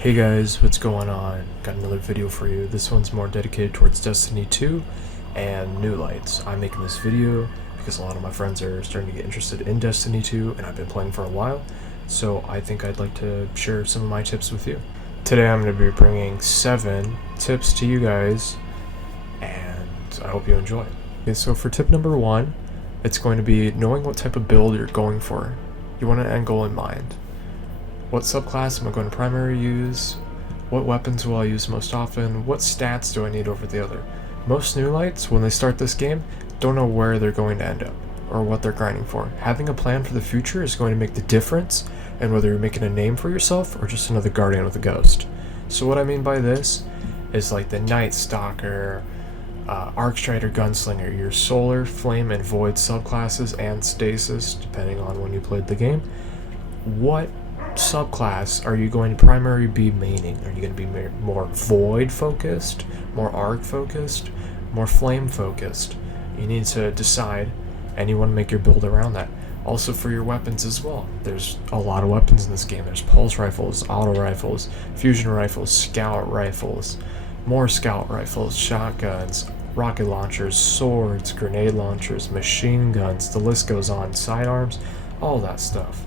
Hey guys, what's going on? Got another video for you. This one's more dedicated towards Destiny 2 and New Lights. I'm making this video because a lot of my friends are starting to get interested in Destiny 2 and I've been playing for a while, so I think I'd like to share some of my tips with you. Today I'm going to be bringing 7 tips to you guys and I hope you enjoy it. Okay, so for tip number 1, it's going to be knowing what type of build you're going for. You want an end goal in mind. What subclass am I going to primary use? What weapons will I use most often? What stats do I need over the other? Most new lights, when they start this game, don't know where they're going to end up or what they're grinding for. Having a plan for the future is going to make the difference in whether you're making a name for yourself or just another guardian with a ghost. So what I mean by this is like the Night Stalker, Arcstrider Gunslinger, your Solar, Flame, and Void subclasses, and Stasis, depending on when you played the game. What subclass are you going to primarily be maining? Are you going to be more Void focused, more Arc focused, more Flame focused? You need to decide, and you want to make your build around that. Also for your weapons as well. There's a lot of weapons in this game. There's pulse rifles, auto rifles, fusion rifles, scout rifles, more scout rifles, shotguns, rocket launchers, swords, grenade launchers, machine guns, the list goes on, sidearms, all that stuff.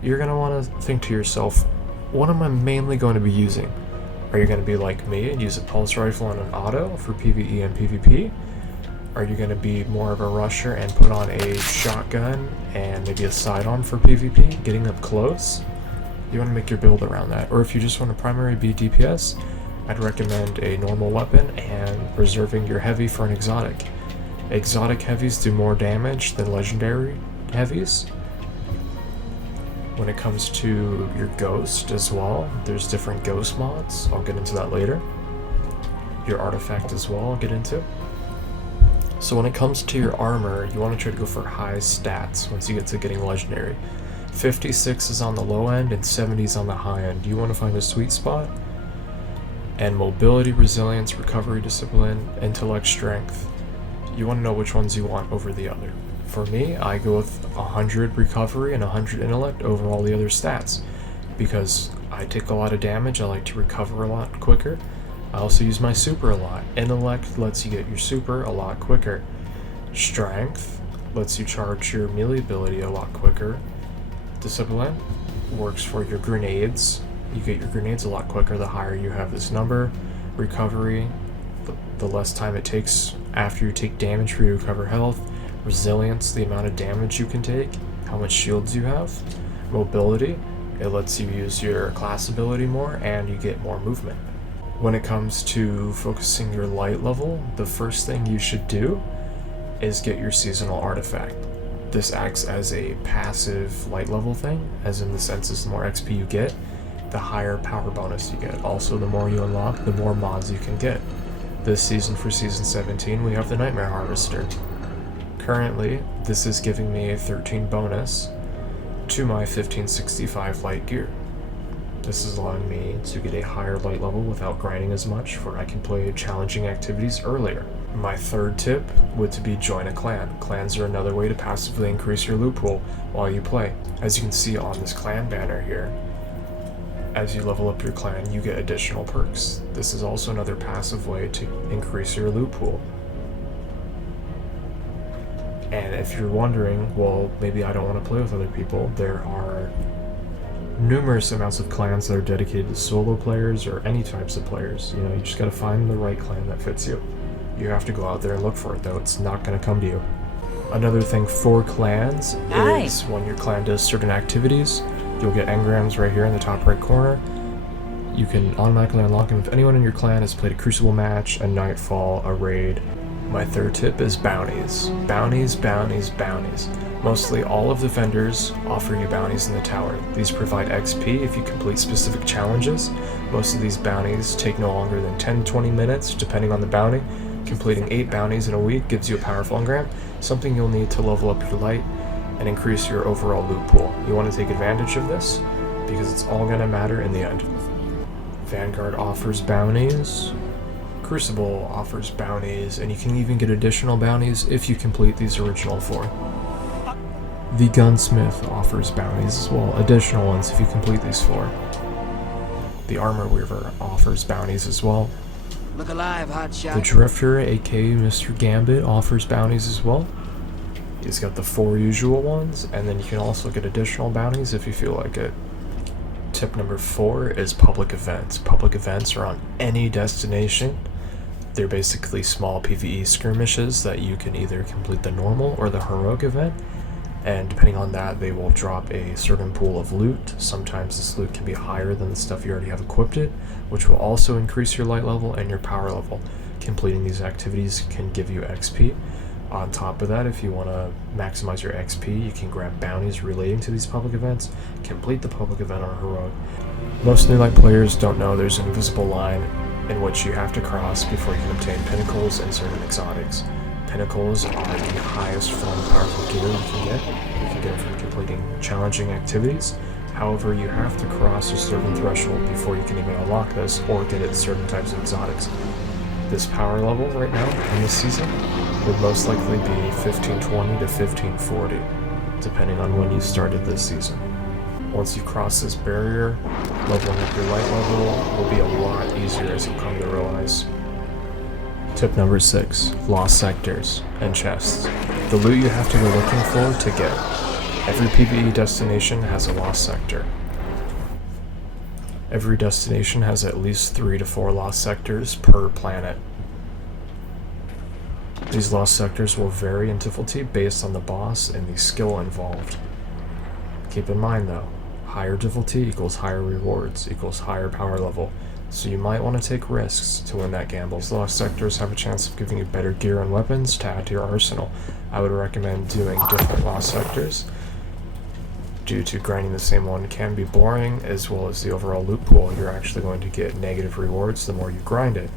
You're going to want to think to yourself, what am I mainly going to be using? Are you going to be like me and use a pulse rifle and an auto for PvE and PvP? Are you going to be more of a rusher and put on a shotgun and maybe a sidearm for PvP, getting up close? You want to make your build around that. Or if you just want to primary be DPS, I'd recommend a normal weapon and reserving your heavy for an exotic. Exotic heavies do more damage than legendary heavies. When it comes to your ghost as well, there's different ghost mods. I'll get into that later. Your artifact as well, I'll get into. So when it comes to your armor, you want to try to go for high stats once you get to getting legendary. 56 is on the low end and 70 is on the high end. You want to find a sweet spot. And mobility, resilience, recovery, discipline, intellect, strength. You want to know which ones you want over the other. For me, I go with 100 recovery and 100 intellect over all the other stats. Because I take a lot of damage, I like to recover a lot quicker. I also use my super a lot. Intellect lets you get your super a lot quicker. Strength lets you charge your melee ability a lot quicker. Discipline works for your grenades. You get your grenades a lot quicker the higher you have this number. Recovery, the less time it takes after you take damage for you to recover health. Resilience, the amount of damage you can take, how much shields you have. Mobility, it lets you use your class ability more and you get more movement. When it comes to focusing your light level, the first thing you should do is get your seasonal artifact. This acts as a passive light level thing, as in the sense is the more XP you get, the higher power bonus you get. Also, the more you unlock, the more mods you can get. This season for Season 17, we have the Nightmare Harvester. Currently, this is giving me a 13 bonus to my 1565 light gear. This is allowing me to get a higher light level without grinding as much, where I can play challenging activities earlier. My third tip would to be join a clan. Clans are another way to passively increase your loot pool while you play. As you can see on this clan banner here, as you level up your clan, you get additional perks. This is also another passive way to increase your loot pool. And if you're wondering, well, maybe I don't want to play with other people, there are numerous amounts of clans that are dedicated to solo players or any types of players. You know, you just gotta find the right clan that fits you. You have to go out there and look for it, though. It's not gonna come to you. Another thing for clans is when your clan does certain activities, you'll get engrams right here in the top right corner. You can automatically unlock them if anyone in your clan has played a Crucible match, a Nightfall, a raid. My third tip is bounties. Bounties, bounties, bounties. Mostly all of the vendors offer you bounties in the tower. These provide XP if you complete specific challenges. Most of these bounties take no longer than 10-20 minutes, depending on the bounty. Completing 8 bounties in a week gives you a powerful engram, something you'll need to level up your light and increase your overall loot pool. You want to take advantage of this, because it's all going to matter in the end. Vanguard offers bounties. Crucible offers bounties, and you can even get additional bounties if you complete these original 4. The Gunsmith offers bounties as well, additional ones if you complete these 4. The Armor Weaver offers bounties as well. Look alive, hotshot. The Drifter, aka Mr. Gambit, offers bounties as well. He's got the 4 usual ones, and then you can also get additional bounties if you feel like it. Tip number 4 is public events. Public events are on any destination. They're basically small PvE skirmishes that you can either complete the normal or the heroic event, and depending on that, they will drop a certain pool of loot. Sometimes this loot can be higher than the stuff you already have equipped it, which will also increase your light level and your power level. Completing these activities can give you XP. On top of that, if you want to maximize your XP, you can grab bounties relating to these public events, complete the public event on heroic. Most New Light players don't know there's an invisible line in which you have to cross before you can obtain Pinnacles and certain exotics. Pinnacles are the highest form of powerful gear you can get. You can get them from completing challenging activities. However, you have to cross a certain threshold before you can even unlock this or get at certain types of exotics. This power level right now in this season would most likely be 1520 to 1540, depending on when you started this season. Once you cross this barrier, leveling up your light level will be a lot easier, as you'll come to realize. Tip number 6, lost sectors and chests. The loot you have to go looking for to get. Every PvE destination has a lost sector. Every destination has at least 3 to 4 lost sectors per planet. These lost sectors will vary in difficulty based on the boss and the skill involved. Keep in mind though, higher difficulty equals higher rewards equals higher power level, so you might want to take risks to win that gamble. These lost sectors have a chance of giving you better gear and weapons to add to your arsenal. I would recommend doing different lost sectors, due to grinding the same one can be boring, as well as the overall loot pool. You're actually going to get negative rewards the more you grind it.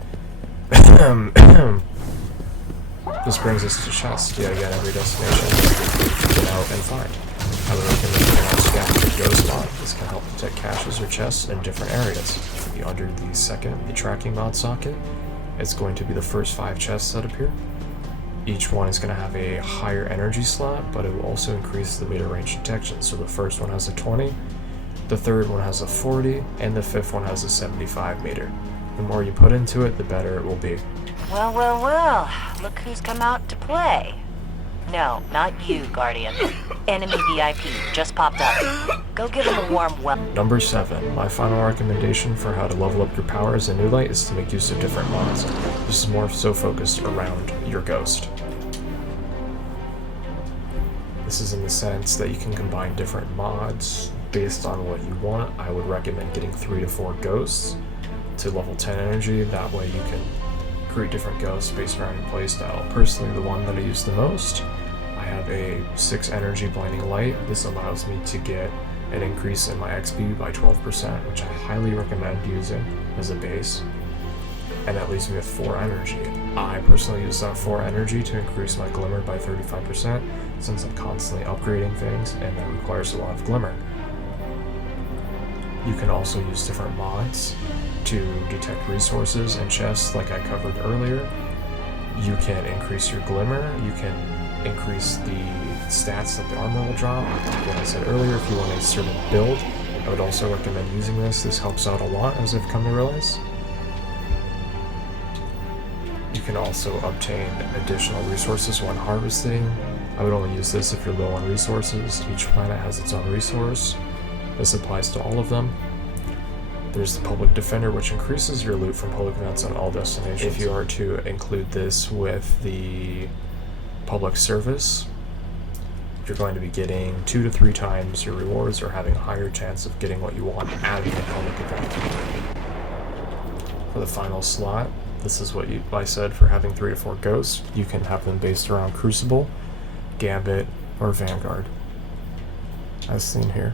This brings us to chests. Yet again, every destination get out and find. I would recommend getting out scavenger ghost mod. This can help detect caches or chests in different areas. Under the tracking mod socket, it's going to be the first 5 chests that appear. Each one is going to have a higher energy slot, but it will also increase the meter range detection. So the first one has a 20, the third one has a 40, and the 5th one has a 75 meter. The more you put into it, the better it will be. Well, well, well, look who's come out to play. No, not you, Guardian. Enemy VIP just popped up. Go give him a warm welcome. Number 7. My final recommendation for how to level up your powers in New Light is to make use of different mods. This is more so focused around your ghost. This is in the sense that you can combine different mods based on what you want. I would recommend getting 3 to 4 ghosts to level 10 energy. That way you can create different ghosts based around your playstyle. Personally, the one that I use the most, I have a 6 energy blinding light. This allows me to get an increase in my XP by 12%, which I highly recommend using as a base, and that leaves me with 4 energy. I personally use that 4 energy to increase my glimmer by 35%, since I'm constantly upgrading things and that requires a lot of glimmer. You can also use different mods to detect resources and chests like I covered earlier. You can increase your glimmer, you can increase the stats that the armor will drop. Like I said earlier, if you want a certain build, I would also recommend using this. This helps out a lot, as I've come to realize. You can also obtain additional resources when harvesting. I would only use this if you're low on resources. Each planet has its own resource. This applies to all of them. There's the Public Defender, which increases your loot from public events on all destinations. If you are to include this with the Public Service, you're going to be getting 2 to 3 times your rewards, or having a higher chance of getting what you want out of the public event. For the final slot, this is what I said for having 3 to 4 ghosts. You can have them based around Crucible, Gambit, or Vanguard, as seen here.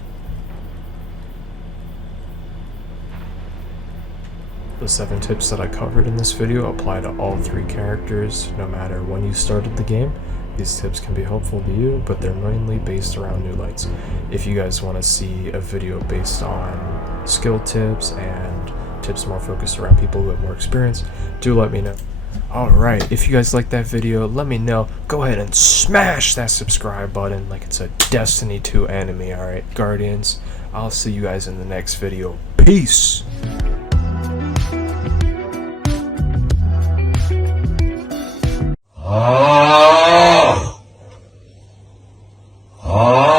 The 7 tips that I covered in this video apply to all 3 characters, no matter when you started the game. These tips can be helpful to you, but they're mainly based around New Lights. If you guys want to see a video based on skill tips and tips more focused around people who have more experience, do let me know. Alright, if you guys like that video, let me know. Go ahead and smash that subscribe button like it's a Destiny 2 enemy, alright, Guardians? I'll see you guys in the next video. Peace!